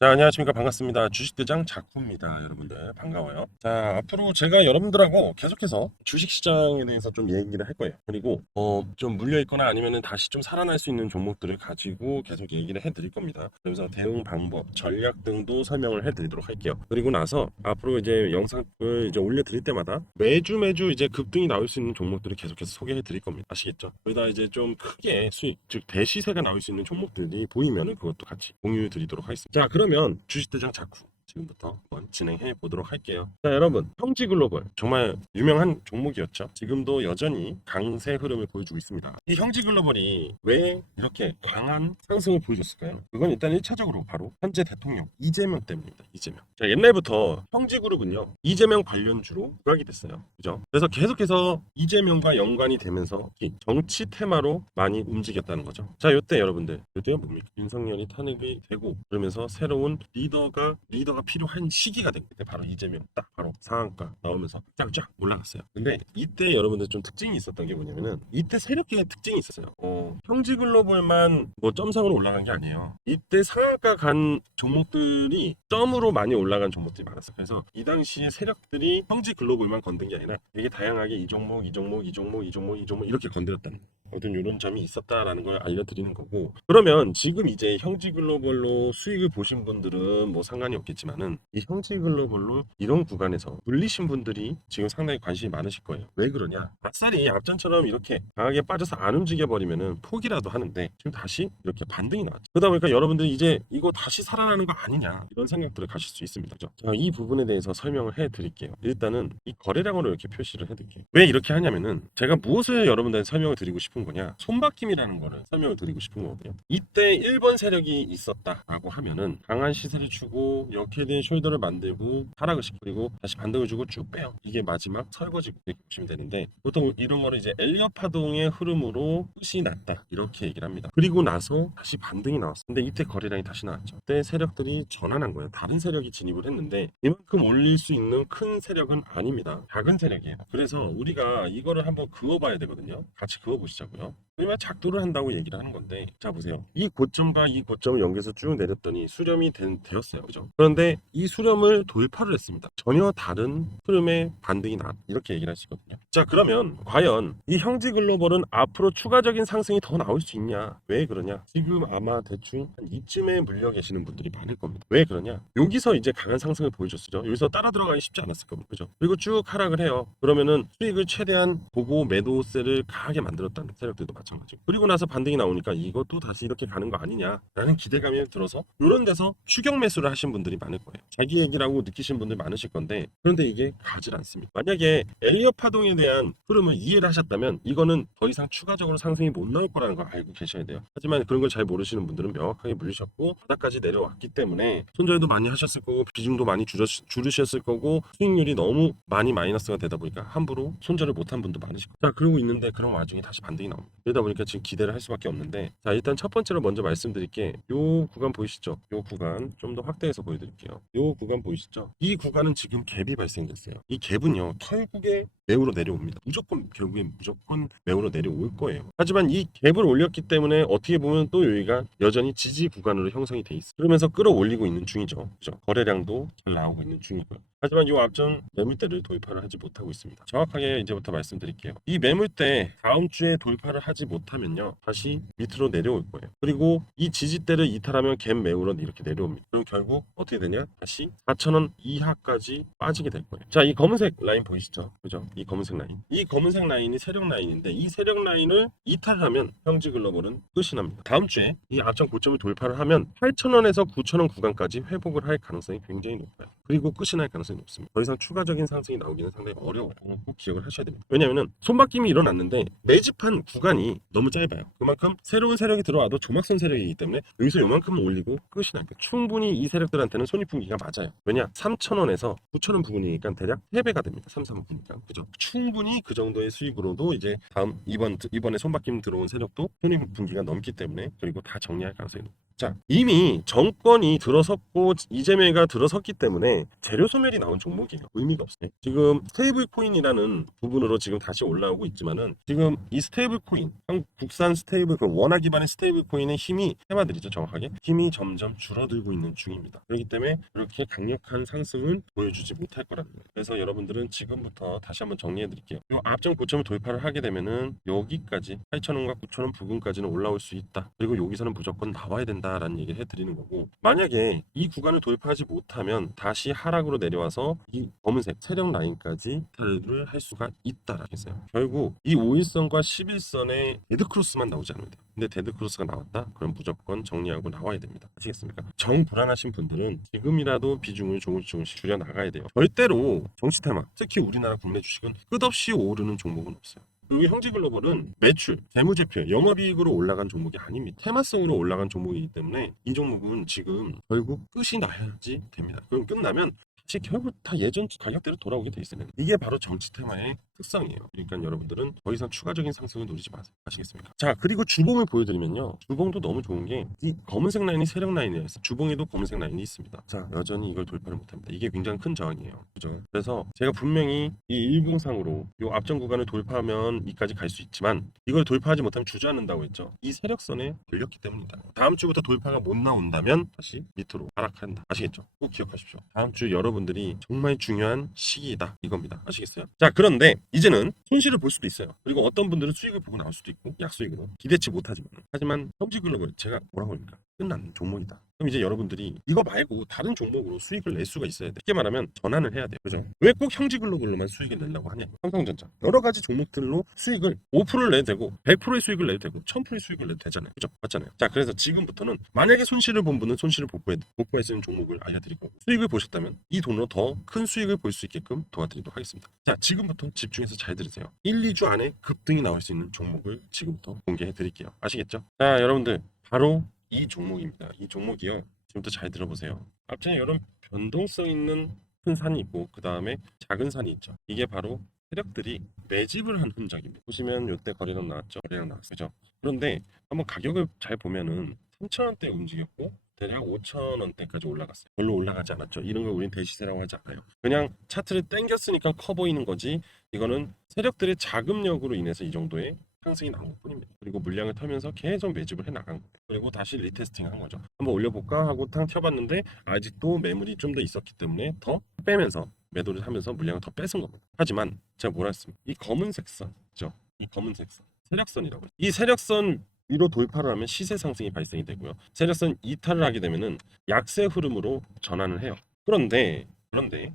자, 안녕하십니까. 반갑습니다. 주식대장 자쿠입니다. 여러분들. 반가워요. 자, 앞으로 제가 여러분들하고 계속해서 주식시장에 대해서 좀 얘기를 할 거예요. 그리고, 어, 좀 물려있거나 아니면은 다시 좀 살아날 수 있는 종목들을 가지고 계속 얘기를 해 드릴 겁니다. 그래서 대응 방법, 전략 등도 설명을 해 드리도록 할게요. 그리고 나서 앞으로 이제 영상을 이제 올려드릴 때마다 매주 매주 이제 급등이 나올 수 있는 종목들을 계속해서 소개해 드릴 겁니다. 아시겠죠? 거기다 이제 좀 크게 수익, 즉 대시세가 나올 수 있는 종목들이 보이면은 그것도 같이 공유 드리도록 하겠습니다. 자, 그 러면 주식대장 자쿠 지금부터 한번 진행해 보도록 할게요. 자, 여러분, 형지글로벌 정말 유명한 종목이었죠. 지금도 여전히 강세 흐름을 보여주고 있습니다. 이 형지 글로벌이 왜 이렇게 강한 상승을 보여줬을까요? 그건 일단 1차적으로 바로 현재 대통령 이재명 때문입니다. 이재명. 자, 옛날부터 형지 그룹은요 이재명 관련주로 부각이 됐어요. 그죠? 그래서 계속해서 이재명과 연관이 되면서 이 정치 테마로 많이 움직였다는 거죠. 자, 이때 여러분들, 이때가 뭡니까? 윤석열이 탄핵이 되고 그러면서 새로운 리더가 리더가 필요한 시기가 된 그때 바로 이재명 딱 바로 상한가 나오면서 쫙쫙 올라갔어요. 근데 이때 여러분들 좀 특징이 있었던 게 뭐냐면은 이때 세력계의 특징이 있었어요. 어, 형지글로벌만 뭐 점상으로 올라간 게 아니에요. 이때 상한가 간 종목들이 점으로 많이 올라간 종목들이 많았어요. 그래서 이 당시에 세력들이 형지글로벌만 건든 게 아니라 되게 다양하게 이 종목, 이 종목, 이 종목, 이 종목, 이 종목 이렇게 건드렸다는 거예요. 아무튼 이런 점이 있었다라는 걸 알려드리는 거고 그러면 지금 이제 형지 글로벌로 수익을 보신 분들은 뭐 상관이 없겠지만은 이 형지 글로벌로 이런 구간에서 물리신 분들이 지금 상당히 관심이 많으실 거예요. 왜 그러냐? 아싸리 앞전처럼 이렇게 강하게 빠져서 안 움직여 버리면은 포기라도 하는데 지금 다시 이렇게 반등이 나왔죠. 그러다 보니까 여러분들이 이제 이거 다시 살아나는 거 아니냐 이런 생각들을 가실 수 있습니다? 자, 이 부분에 대해서 설명을 해 드릴게요. 일단은 이 거래량으로 이렇게 표시를 해 드릴게요. 왜 이렇게 하냐면은 제가 무엇을 여러분들한테 설명을 드리고 싶은 거냐? 손바뀜이라는 거를 설명을 드리고 싶은 거거든요. 이때 1번 세력이 있었다라고 하면은 강한 시세를 주고 역헤드인 숄더를 만들고 하락을 시키고 다시 반등을 주고 쭉 빼요. 이게 마지막 설거지 이렇게 보시면 되는데 보통 이런 거를 이제 엘리엇 파동의 흐름으로 끝이 났다. 이렇게 얘기를 합니다. 그리고 나서 다시 반등이 나왔어 근데 이때 거래량이 다시 나왔죠. 그때 세력들이 전환한 거예요. 다른 세력이 진입을 했는데 이만큼 올릴 수 있는 큰 세력은 아닙니다. 작은 세력이에요. 그래서 우리가 이거를 한번 그어봐야 되거든요. 같이 그어보시자 고 요 그러면 작도를 한다고 얘기를 하는 건데 자 보세요. 이 고점과 이 고점을 연결해서 쭉 내렸더니 수렴이 된, 되었어요. 그죠? 그런데 이 수렴을 돌파를 했습니다. 전혀 다른 흐름의 반등이 나 이렇게 얘기를 하시거든요. 자 그러면 과연 이 형지 글로벌은 앞으로 추가적인 상승이 더 나올 수 있냐? 왜 그러냐? 지금 아마 대충 한 이쯤에 물려 계시는 분들이 많을 겁니다. 왜 그러냐? 여기서 이제 강한 상승을 보여줬죠. 여기서 따라 들어가기 쉽지 않았을 겁니다. 그죠? 그리고 쭉 하락을 해요. 그러면은 수익을 최대한 보고 매도세를 강하게 만들었다는 세력들도 마찬가지고. 그리고 나서 반등이 나오니까 이것도 다시 이렇게 가는 거 아니냐라는 기대감이 들어서 이런 데서 추격 매수를 하신 분들이 많을 거예요. 자기 얘기라고 느끼신 분들 많으실 건데 그런데 이게 가질 않습니다. 만약에 엘리엇 파동에 대한 흐름을 이해를 하셨다면 이거는 더 이상 추가적으로 상승이 못 나올 거라는 걸 알고 계셔야 돼요. 하지만 그런 걸 잘 모르시는 분들은 명확하게 물리셨고 바닥까지 내려왔기 때문에 손절도 많이 하셨을 거고 비중도 많이 줄였, 줄으셨을 거고 수익률이 너무 많이 마이너스가 되다 보니까 함부로 손절을 못한 분도 많으실 거예요. 자 그러고 있는데 그런 와중에 다시 반등이 나옵니다 그러다 보니까 지금 기대를 할 수밖에 없는데 자 일단 첫 번째로 먼저 말씀드릴 게. 요 구간 보이시죠? 요 구간 좀 더 확대해서 보여드릴게요. 요 구간 보이시죠? 이 구간은 지금 갭이 발생됐어요. 이 갭은요 털국의 매우로 내려옵니다 무조건 결국엔 무조건 매우로 내려올 거예요 하지만 이 갭을 올렸기 때문에 어떻게 보면 또 여기가 여전히 지지 구간으로 형성이 돼 있어요 그러면서 끌어올리고 있는 중이죠 그죠 거래량도 잘 나오고 있는 중이고요 하지만 이 앞전 매물대를 돌파를 하지 못하고 있습니다. 정확하게 이제부터 말씀드릴게요. 이 매물대 다음 주에 돌파를 하지 못하면요. 다시 밑으로 내려올 거예요. 그리고 이 지지대를 이탈하면 갭 매우로 이렇게 내려옵니다. 그럼 결국 어떻게 되냐? 다시 4,000원 이하까지 빠지게 될 거예요. 자, 이 검은색 라인 보이시죠? 그죠? 이 검은색 라인. 이 검은색 라인이 세력 라인인데 이 세력 라인을 이탈하면 형지글로벌은 끝이 납니다. 다음 주에 이 앞전 고점을 돌파를 하면 8,000원에서 9,000원 구간까지 회복을 할 가능성이 굉장히 높아요. 그리고 끝이 날 가능성이 높습니다. 더 이상 추가적인 상승이 나오기는 상당히 어려워요. 꼭 기억을 하셔야 됩니다. 왜냐하면 손바뀜이 일어났는데 매집한 구간이 너무 짧아요. 그만큼 새로운 세력이 들어와도 조막선 세력이기 때문에 여기서 요만큼 올리고 끝이 납니다. 충분히 이 세력들한테는 손익분기가 맞아요. 왜냐? 3,000원에서 9,000원 부분이니까 대략 3배가 됩니다. 3, 3분이니까. 그죠? 충분히 그 정도의 수익으로도 이제 다음 이번 이번에 손바뀜 들어온 세력도 손익분기가 넘기 때문에 그리고 다 정리할 가능성이 높아요. 자, 이미 정권이 들어섰고 이재명이가 들어섰기 때문에 재료 소멸이 나온 종목이에요. 의미가 없어요. 지금 스테이블 코인이라는 부분으로 지금 다시 올라오고 있지만은 지금 이 스테이블 코인, 한국 국산 스테이블 그 원화 기반의 스테이블 코인의 힘이 테마들이죠, 정확하게. 힘이 점점 줄어들고 있는 중입니다. 그렇기 때문에 이렇게 강력한 상승을 보여주지 못할 거예요. 그래서 여러분들은 지금부터 다시 한번 정리해 드릴게요. 이 앞전 고점을 돌파를 하게 되면은 여기까지 8,000원과 9,000원 부근까지는 올라올 수 있다. 그리고 여기서는 무조건 나와야 된 다라는 얘기를 해드리는 거고 만약에 이 구간을 돌파하지 못하면 다시 하락으로 내려와서 이 검은색 세력 라인까지 탈을 할 수가 있다라고 했어요. 결국 이 5일선과 11선의 데드크로스만 나오지 않으면 돼요. 근데 데드크로스가 나왔다? 그럼 무조건 정리하고 나와야 됩니다. 아시겠습니까? 정 불안하신 분들은 지금이라도 비중을 조금씩 조금씩 줄여 나가야 돼요. 절대로 정치 테마, 특히 우리나라 국내 주식은 끝없이 오르는 종목은 없어요. 우리 형제 글로벌은 매출, 재무제표, 영업이익으로 올라간 종목이 아닙니다. 테마성으로 올라간 종목이기 때문에 이 종목은 지금 결국 끝이 나야지 됩니다. 그럼 끝나면 다시 결국 다 예전 가격대로 돌아오게 돼 있어요. 이게 바로 정치 테마의 특성이에요. 그러니까 여러분들은 더 이상 추가적인 상승을 노리지 마세요. 아시겠습니까? 자, 그리고 주봉을 보여드리면요. 주봉도 너무 좋은 게 이 검은색 라인이 세력 라인이라 해서 주봉에도 검은색 라인이 있습니다. 자, 여전히 이걸 돌파를 못합니다. 이게 굉장히 큰 저항이에요. 그죠? 그래서 제가 분명히 이 일봉상으로 이 앞전 구간을 돌파하면 이까지 갈 수 있지만 이걸 돌파하지 못하면 주저앉는다고 했죠. 이 세력선에 걸렸기 때문이다. 다음 주부터 돌파가 못 나온다면 다시 밑으로 하락한다. 아시겠죠? 꼭 기억하십시오. 다음 주 여러분들이 정말 중요한 시기이다. 이겁니다. 아시겠어요? 자, 그런데 이제는 손실을 볼 수도 있어요. 그리고 어떤 분들은 수익을 보고 나올 수도 있고 약수익으로 기대치 못하지만 하지만 형지글로벌 제가 뭐라고 합니까? 끝난 종목이다. 그럼 이제 여러분들이 이거 말고 다른 종목으로 수익을 낼 수가 있어야 돼. 쉽게 말하면 전환을 해야 돼요. 그죠? 왜 꼭 형지글로벌로만 수익을 내려고 하냐? 삼성전자 여러 가지 종목들로 수익을 5%를 내도 되고 100%의 수익을 내도 되고 1000%의 수익을 내도 되잖아요. 그죠? 맞잖아요. 자, 그래서 지금부터는 만약에 손실을 본 분은 손실을 복구해 복구할 수 있는 종목을 알려드릴 거고 수익을 보셨다면 이 돈으로 더 큰 수익을 볼 수 있게끔 도와드리도록 하겠습니다. 자, 지금부터 집중해서 잘 들으세요. 1, 2주 안에 급등이 나올 수 있는 종목을 지금부터 공개해 드릴게요. 아시겠죠? 자, 여러분들 바로 이 종목입니다. 이 종목이요. 지금부터 잘 들어보세요. 앞전에 이런 변동성 있는 큰 산이 있고 그 다음에 작은 산이 있죠. 이게 바로 세력들이 매집을 한 흔적입니다. 보시면 이때 거래량 나왔죠. 거래량 나왔죠. 그런데 한번 가격을 잘 보면은 3,000원대 움직였고 대략 5,000원대까지 올라갔어요. 별로 올라가지 않았죠. 이런 걸 우린 대시세라고 하지 않아요. 그냥 차트를 땡겼으니까 커 보이는 거지. 이거는 세력들의 자금력으로 인해서 이 정도의 상승이 나온 것뿐입니다. 그리고 물량을 털면서 계속 매집을 해 나간 거예요. 그리고 다시 리테스팅 한 거죠. 한번 올려볼까 하고 탕 튀어봤는데 아직도 매물이 좀 더 있었기 때문에 더 빼면서 매도를 하면서 물량을 더 뺏은 겁니다. 하지만 제가 뭐라 했습니까? 이 검은색 선, 있죠? 이 검은색 선, 세력선이라고 해요. 이 세력선 위로 돌파를 하면 시세 상승이 발생이 되고요. 세력선 이탈을 하게 되면은 약세 흐름으로 전환을 해요. 그런데 그런데.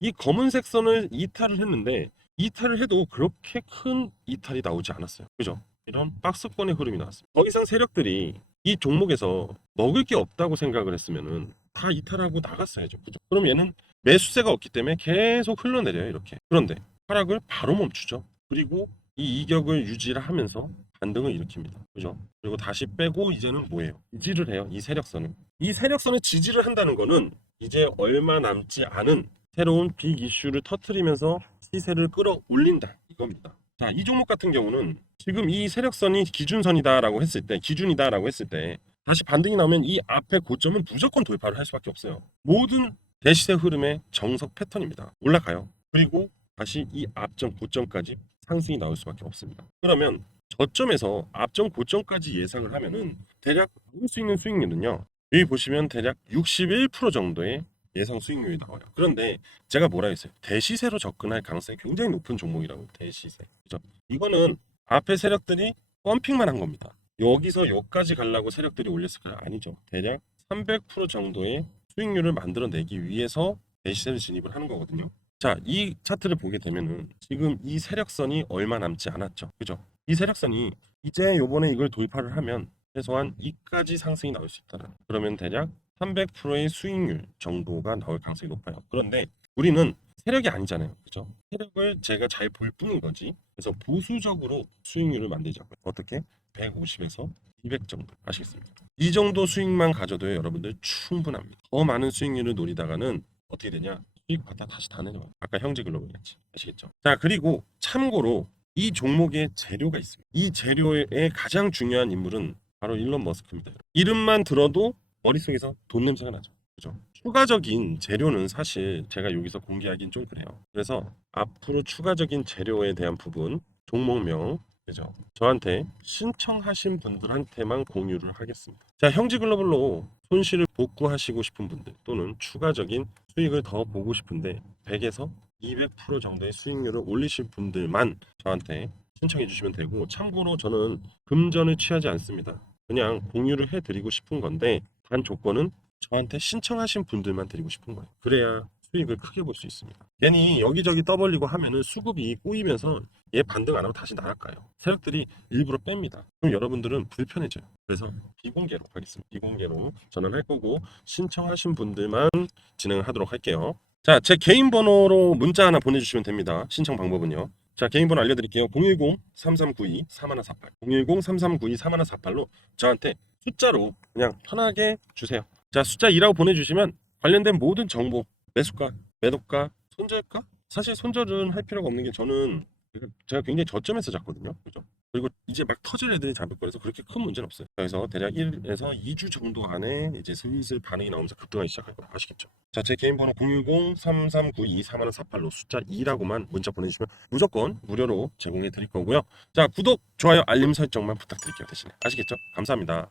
이 검은색 선을 이탈을 했는데 이탈을 해도 그렇게 큰 이탈이 나오지 않았어요. 그죠? 이런 박스권의 흐름이 나왔습니다. 더 이상 세력들이 이 종목에서 먹을 게 없다고 생각을 했으면은 다 이탈하고 나갔어야죠. 그죠? 그럼 얘는 매수세가 없기 때문에 계속 흘러내려요. 이렇게. 그런데 하락을 바로 멈추죠. 그리고 이 이격을 유지를 하면서 반등을 일으킵니다. 그죠? 그리고 다시 빼고 이제는 뭐예요? 지지를 해요. 이 세력선을. 이 세력선을 지지를 한다는 거는 이제 얼마 남지 않은 새로운 빅 이슈를 터트리면서 시세를 끌어올린다 이겁니다. 자, 이 종목 같은 경우는 지금 이 세력선이 기준선이다라고 했을 때, 기준이다라고 했을 때 다시 반등이 나오면 이 앞에 고점은 무조건 돌파를 할 수밖에 없어요. 모든 대시세 흐름의 정석 패턴입니다. 올라가요. 그리고 다시 이 앞전 고점까지 상승이 나올 수밖에 없습니다. 그러면 저점에서 앞전 고점까지 예상을 하면은 대략 나올 수 있는 수익률은요. 여기 보시면 대략 61% 정도의 예상 수익률이 나와요. 그런데 제가 뭐라 했어요? 대시세로 접근할 가능성이 굉장히 높은 종목이라고 대시세. 그죠? 이거는 앞에 세력들이 펌핑만 한 겁니다. 여기서 여기까지 가려고 세력들이 올렸을까요? 아니죠. 대략 300% 정도의 수익률을 만들어내기 위해서 대시세를 진입을 하는 거거든요. 자, 이 차트를 보게 되면은 지금 이 세력선이 얼마 남지 않았죠. 그죠? 이 세력선이 이제 요번에 이걸 돌파를 하면 최소한 이까지 상승이 나올 수 있다는. 그러면 대략 300%의 수익률 정도가 나올 가능성이 높아요. 그런데 우리는 세력이 아니잖아요. 그죠? 세력을 제가 잘 볼 뿐인 거지. 그래서 보수적으로 수익률을 만들자고요. 어떻게? 150에서 200 정도. 아시겠습니까? 이 정도 수익만 가져도 여러분들 충분합니다. 더 많은 수익률을 노리다가는 어떻게 되냐? 수익 받다 다시 다 내려와요. 아까 형제 글로벌 같이. 아시겠죠? 자, 그리고 참고로 이 종목에 재료가 있습니다. 이 재료의 가장 중요한 인물은 바로 일론 머스크입니다. 이름만 들어도 머릿속에서 돈 냄새가 나죠. 그죠? 추가적인 재료는 사실 제가 여기서 공개하긴 좀 그래요. 그래서 앞으로 추가적인 재료에 대한 부분, 종목명, 그죠? 저한테 신청하신 분들한테만 공유를 하겠습니다. 자, 형지 글로벌로 손실을 복구하시고 싶은 분들 또는 추가적인 수익을 더 보고 싶은데 100에서 200% 정도의 수익률을 올리실 분들만 저한테 신청해 주시면 되고 참고로 저는 금전을 취하지 않습니다. 그냥 공유를 해드리고 싶은 건데 단 조건은 저한테 신청하신 분들만 드리고 싶은 거예요. 그래야 수익을 크게 볼 수 있습니다. 괜히 여기저기 떠벌리고 하면은 수급이 꼬이면서 얘 반등 안 하고 다시 날아가요. 세력들이 일부러 뺍니다. 그럼 여러분들은 불편해져요. 그래서 비공개로 하겠습니다. 비공개로 전화를 할 거고 신청하신 분들만 진행하도록 할게요. 자, 제 개인 번호로 문자 하나 보내주시면 됩니다. 신청 방법은요. 자, 개인 번호 알려드릴게요. 010-3392-3148. 010-3392-3148로 저한테 숫자로 그냥 편하게 주세요. 자, 숫자 2라고 보내주시면 관련된 모든 정보, 매수가, 매도가, 손절가? 사실 손절은 할 필요가 없는 게 저는 제가 굉장히 저점에서 잡거든요. 그죠? 그리고 이제 막 터질 애들이 잡을 거라서 그렇게 큰 문제는 없어요. 그래서 대략 1에서 2주 정도 안에 이제 슬슬 반응이 나오면서 급등하기 시작할 거 아시겠죠? 자, 제 개인 번호 010-3392-3148로 숫자 2라고만 문자 보내주시면 무조건 무료로 제공해 드릴 거고요. 자, 구독, 좋아요, 알림 설정만 부탁드릴게요. 대신에 아시겠죠? 감사합니다.